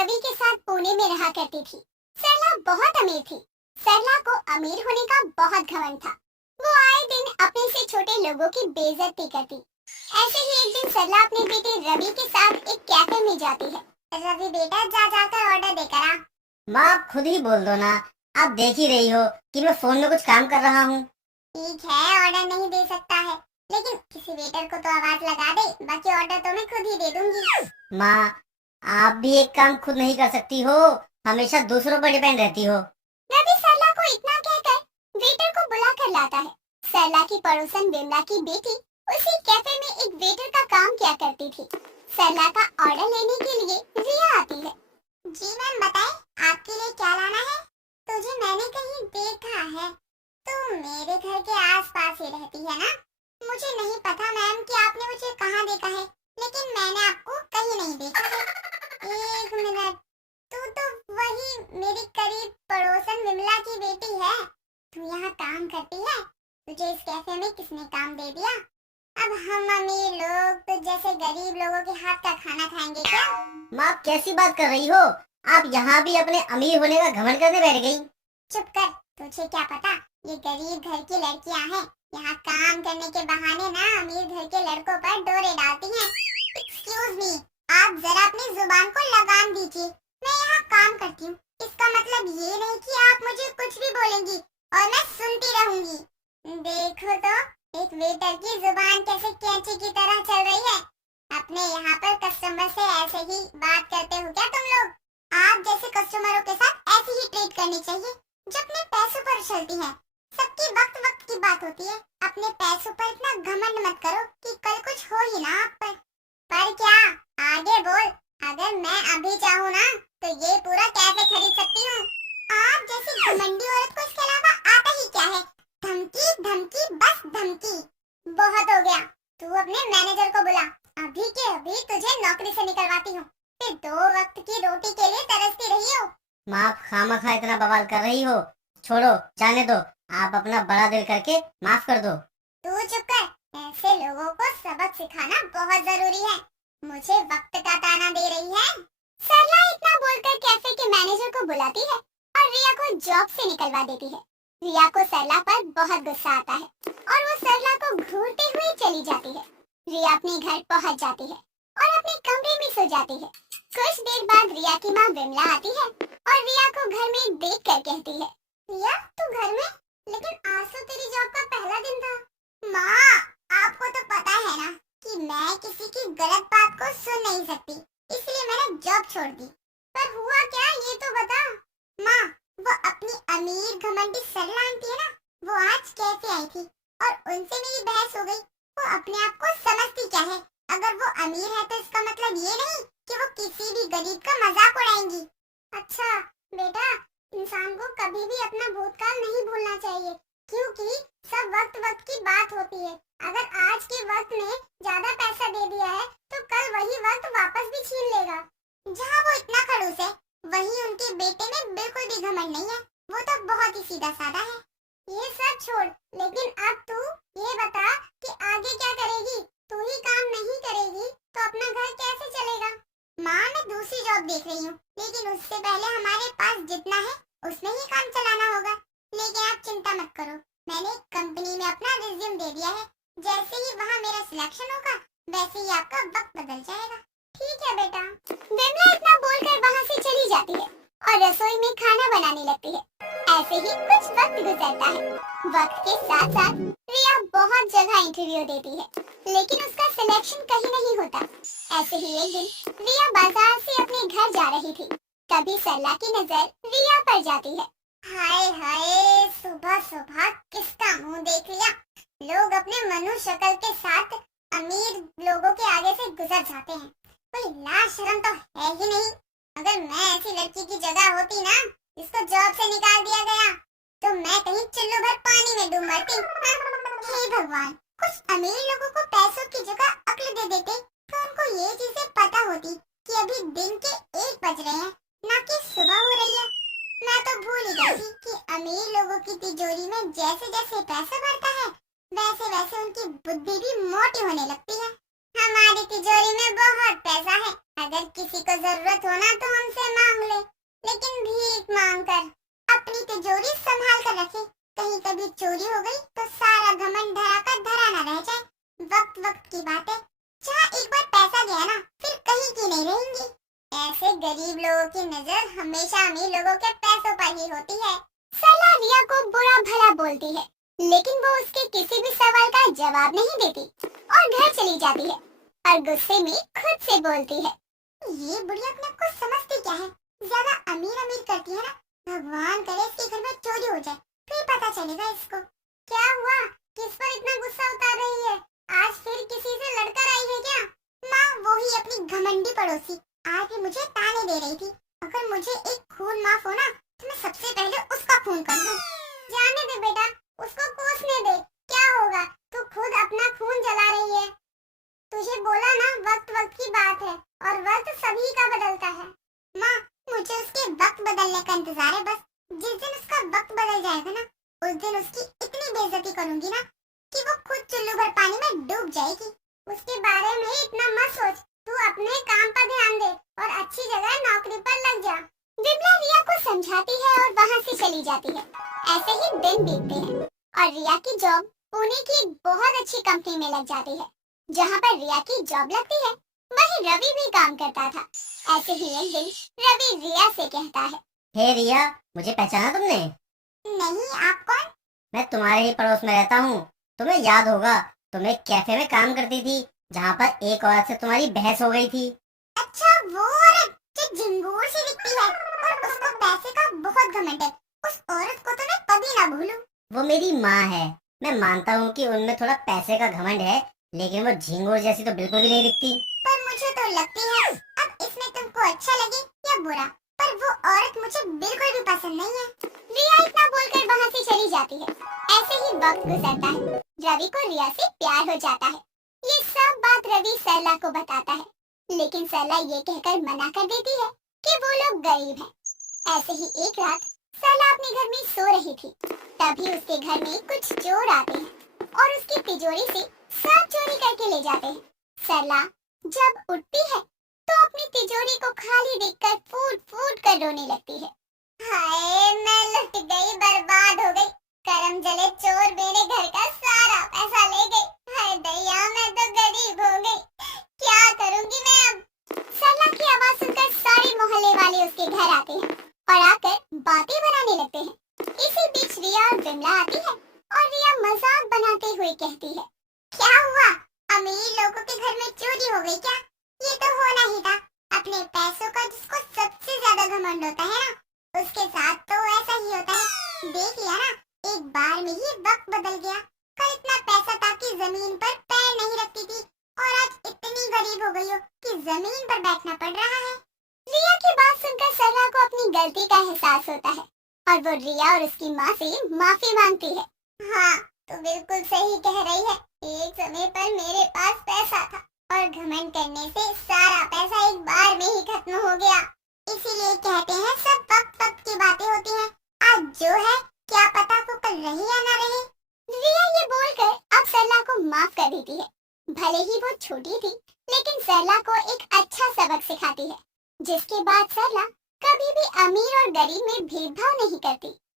रवि के साथ पुणे में रहा करती थी। सरला बहुत अमीर थी। सरला को अमीर होने का बहुत घमंड था। वो आए दिन अपने से छोटे लोगों की बेइज्जती करती। ऐसे ही एक दिन सरला अपने बेटे रवि के साथ एक कैफे में जाती है। रवि बेटा, जा जाकर ऑर्डर देकर आ। माँ आप खुद ही बोल दो ना, आप देख ही रही हो कि मैं फोन में कुछ काम कर रहा हूँ। ठीक है, ऑर्डर नहीं दे सकता है, लेकिन किसी वेटर को तो आवाज लगा दे, बाकी ऑर्डर तो मैं खुद ही दे दूंगी। माँ आप भी एक काम खुद नहीं कर सकती हो, हमेशा दूसरों पर डिपेंड रहती हो। रवि सरला को इतना कहकर वेटर को बुला कर लाता है। सरला की पड़ोसन विमला की बेटी उसी कैफे में एक वेटर का काम किया करती थी। सरला का ऑर्डर लेने के लिए रिया आती है। जी मैम, बताएं आपके लिए क्या लाना है? तुझे मैंने कहीं देखा है, तू मेरे घर के आसपास ही रहती है ना? मुझे नहीं पता मैम कि आपने मुझे कहाँ देखा है, लेकिन मैंने आपको कहीं नहीं देखा है। एक मिनट, तू तो वही मेरी करीब पड़ोसन विमला की बेटी है। तू यहाँ काम करती है? तुझे इस कैफे में किसने काम दे दिया? अब हम अमीर लोग तो जैसे गरीब लोगों के हाथ का खाना खाएंगे क्या? माँ आप कैसी बात कर रही हो? आप यहाँ भी अपने अमीर होने का घमंड करने बैठ गई। चुप कर, तुझे क्या पता, ये गरीब घर की लड़कियाँ हैं, यहाँ काम करने के बहाने ना अमीर घर के लड़कों पर डोरे डालती हैं। एक्सक्यूज मी, आप जरा अपनी जुबान को लगाम दीजिए। मैं यहाँ काम करती हूँ, इसका मतलब ये नहीं कि आप मुझे कुछ भी बोलेंगी और मैं सुनती रहूंगी। देखो तो एक वेटर की जुबान कैसे कैंची की तरह चल रही है। अपने यहाँ पर कस्टमर से ऐसे ही बात करते हो क्या तुम लोग? आप जैसे कस्टमरों के साथ ऐसे ही ट्रीट करनी चाहिए जो अपने पैसों पर चलती है। सबकी वक्त वक्त की बात होती है। अपने पैसों पर इतना घमंड मत करो कि कल कुछ हो ही ना आप पर। क्या? आगे बोल। अगर मैं अभी चाहूँ ना तो ये पूरा कैफे खरीद सकती हूँ। आप जैसी घमंडी औरत को इसके अलावा आता ही क्या है? धमकी धमकी बस धमकी। बहुत हो गया, तू अपने मैनेजर को बुला। अभी के अभी तुझे नौकरी से निकलवाती हूँ, फिर 2 वक्त की रोटी के लिए तरसती रही हो। माँ आप खामखा इतना बवाल कर रही हो, छोड़ो जाने दो, आप अपना बड़ा दिल करके माफ कर दो। तू चुप कर, ऐसे लोगों को सबक सिखाना बहुत जरूरी है। मुझे वक्त का ताना दे रही है। सरला इतना बोलकर कैफे के मैनेजर को बुलाती है और रिया को जॉब से निकलवा देती है। रिया को सरला पर बहुत गुस्सा आता है और वो सरला को घूरते हुए चली जाती है। रिया अपने घर पहुंच जाती है और अपने कमरे में सो जाती है। कुछ देर बाद रिया की माँ विमला आती है और रिया को घर में देखकर कहती है, रिया तू घर में? लेकिन आज तो तेरी जॉब का पहला दिन था। माँ, आपको तो पता है ना कि मैं किसी की गलत बात को सुन नहीं सकती, इसलिए मैंने जॉब छोड़ दी। पर हुआ क्या ये तो बता। माँ, वो अपनी अमीर घमंडी सरला आंटी है ना, वो आज कैफे आई थी और उनसे मेरी बहस हो गई। वो अपने आप को समझती क्या है? अगर वो अमीर है तो इसका मतलब ये नहीं कि वो किसी भी गरीब का मजाक उड़ाएंगी। अच्छा बेटा, इंसान को कभी भी अपना भूतकाल नहीं भूलना चाहिए, क्योंकि सब वक्त वक्त की बात होती है। अगर आज के वक्त में ज्यादा पैसा दे दिया है तो कल वही वक्त वापस भी छीन लेगा। जहाँ वो इतना खड़ूस है, वहीं उनके बेटे में बिल्कुल भी घमंड नहीं है। वो तो बहुत ही सीधा साधा है। ये सब छोड़, लेकिन अब तू ये बता कि आगे क्या करेगी? तू ही काम नहीं करेगी तो अपना घर कैसे चलेगा? माँ, मैं दूसरी जॉब देख रही हूँ, लेकिन उससे पहले हमारे पास जितना है उसमें ही काम चलाना होगा। लेकिन आप चिंता मत करो, मैंने एक कंपनी में अपना रिज्यूम दे दिया है। जैसे ही वहाँ मेरा सिलेक्शन होगा वैसे ही आपका वक्त बदल जाएगा। ठीक है बेटा। विमला इतना बोलकर वहाँ से चली जाती है और रसोई में खाना बनाने लगती है। ऐसे ही कुछ वक्त गुजरता है। वक्त के साथ साथ रिया बहुत जगह इंटरव्यू देती है, लेकिन उसका सिलेक्शन कहीं नहीं होता। ऐसे ही एक दिन रिया बाजार से अपने घर जा रही थी, तभी सरला की नजर रिया पर जाती है। हाय हाय, सुबह सुबह किसका मुंह देख लिया। लोग अपने मनु शक्ल के साथ अमीर लोगों के आगे से गुजर जाते हैं। कोई लाज शर्म तो है ही नहीं। अगर मैं ऐसी लड़की की जगह होती ना, जिसको जॉब से निकाल दिया गया, तो मैं कहीं चुल्लू भर पानी में डूब मरती। हे भगवान, कुछ अमीर लोगों को पैसों की जगह अक्ल दे देते तो उनको ये चीजें पता होती कि अभी दिन के 1 बज रहे हैं, ना कि सुबह हो रही है। मैं तो भूल ही गई थी कि अमीर लोगों की तिजोरी में जैसे जैसे पैसा बढ़ता है, वैसे वैसे उनकी बुद्धि भी मोटी होने लगती है। हमारी तिजोरी में बहुत पैसा है, अगर किसी को जरूरत हो ना तो हमसे मांग ले, लेकिन भीख मांग कर अपनी तिजोरी संभाल कर रखे। कहीं कभी चोरी हो गई तो सारा घमंड धरा का धरा न रह जाए। वक्त वक्त की बात है, जहाँ एक बार पैसा गया ना फिर कहीं की नहीं रहेंगी। ऐसे गरीब लोगों की नजर हमेशा अमीर लोगों के पैसों पर ही होती है। सरला रिया को बुरा भला बोलती है, लेकिन वो उसके किसी भी सवाल का जवाब नहीं देती और घर चली जाती है और गुस्से में खुद से बोलती है, ये बुढ़िया अपने को समझती क्या है, ज्यादा अमीर अमीर करती है ना। भगवान करे इसके घर में चोरी हो जाए, फिर पता चलेगा इसको। क्या हुआ, किस पर इतना गुस्सा उतार रही है? आज फिर किसी से लड़कर आई है क्या? माँ वो ही अपनी घमंडी पड़ोसी आज भी मुझे ताने दे रही थी, अगर मुझे एक खून माफ हो ना तो मैं सबसे पहले उसका खून कर दूं। जाने दे बेटा, उसको कोसने दे, क्या होगा, तू खुद अपना खून जला रही है। तुझे बोला ना वक्त वक्त की बात है और वक्त सभी का बदलता है। माँ मुझे उसके वक्त बदलने का इंतजार है बस। जिस दिन उसका वक्त बदल जाएगा ना उस दिन उसकी इतनी बेइज्जती करूंगी ना कि वो खुद चुल्लू भर पानी में डूब जाएगी। उसके बारे में इतना मत सोच, तू अपने काम पर ध्यान दे और अच्छी जगह नौकरी पर लग जा। विमला रिया को समझाती है और वहाँ से चली जाती है। ऐसे ही दिन बीतते हैं और रिया की जॉब पुणे की एक बहुत अच्छी कंपनी में लग जाती है। जहाँ पर रिया की जॉब लगती है वहीं रवि भी काम करता था। ऐसे ही एक दिन रवि रिया से कहता है, हे रिया, मुझे पहचाना तुमने? नहीं, आप कौन? मैं तुम्हारे ही पड़ोस में रहता हूँ। तुम्हें याद होगा, तुम एक कैफे में काम करती थी जहाँ पर एक औरत से तुम्हारी बहस हो गई थी। अच्छा वो औरत जो झिंगूर सी दिखती है और उसको पैसे का बहुत घमंड है, उस औरत को तो मैं कभी ना भूलूं। वो मेरी माँ है। मैं मानता हूँ कि उनमें थोड़ा पैसे का घमंड है, लेकिन वो झिंगुर जैसी तो बिल्कुल भी नहीं दिखती। पर मुझे तो लगती है, अब इसमें तुमको अच्छा लगे या बुरा, पर वो औरत मुझे बिल्कुल भी पसंद नहीं है। रिया इतना बोलकर वहाँ से चली जाती है। ऐसे ही वक्त गुजरता है, रवि को रिया से प्यार हो जाता है। ये सब बात रवि सरला को बताता है, लेकिन सरला ये कहकर मना कर देती है कि वो लोग गरीब हैं। ऐसे ही एक रात सरला अपने घर में सो रही थी, तभी उसके घर में कुछ चोर आते हैं और उसकी तिजोरी से सब चोरी करके ले जाते हैं। सरला जब उठती है तो अपनी तिजोरी को खाली देखकर फूट फूट कर रोने लगती है। हाय मैं लुट गई, बर्बाद हो गई, करम जले चोर मेरे घर का सारा पैसा ले गए। हाय दैया, मैं तो गरीब हो गई, क्या करूंगी मैं अब? सरला की आवाज सुनकर सारे मोहल्ले वाले उसके घर आते हैं और आकर बातें बनाने लगते हैं। इसी बीच रिया और विमला आती है और रिया मजाक बनाते हुए कहती है, क्या हुआ, अमीर लोगों के घर में चोरी हो गई क्या? ये तो होना ही था, अपने पैसों का जिसको सबसे ज्यादा घमंड होता है ना उसके साथ तो ऐसा ही होता है। देख लिया ना, एक बार में ही वक्त बदल गया। कल इतना पैसा था कि जमीन पर पैर नहीं रखती थी और आज इतनी गरीब हो गई हो कि जमीन पर बैठना पड़ रहा है। रिया की बात सुनकर सरला को अपनी गलती का एहसास होता है और वो रिया और उसकी माँ से माफी मांगती है। हाँ तो बिल्कुल सही कह रही है, एक समय पर मेरे पास पैसा था और घमंड करने से सारा पैसा एक बार में ही खत्म हो गया। इसीलिए कहते हैं सब वक्त वक्त की बातें होती हैं। आज जो है क्या पता वो कल रहे या ना रहे। रिया ये बोलकर अब सरला को माफ कर देती है। भले ही वो छोटी थी, लेकिन सरला को एक अच्छा सबक सिखाती है, जिसके बाद सरला कभी भी अमीर और गरीब में भेदभाव नहीं करती।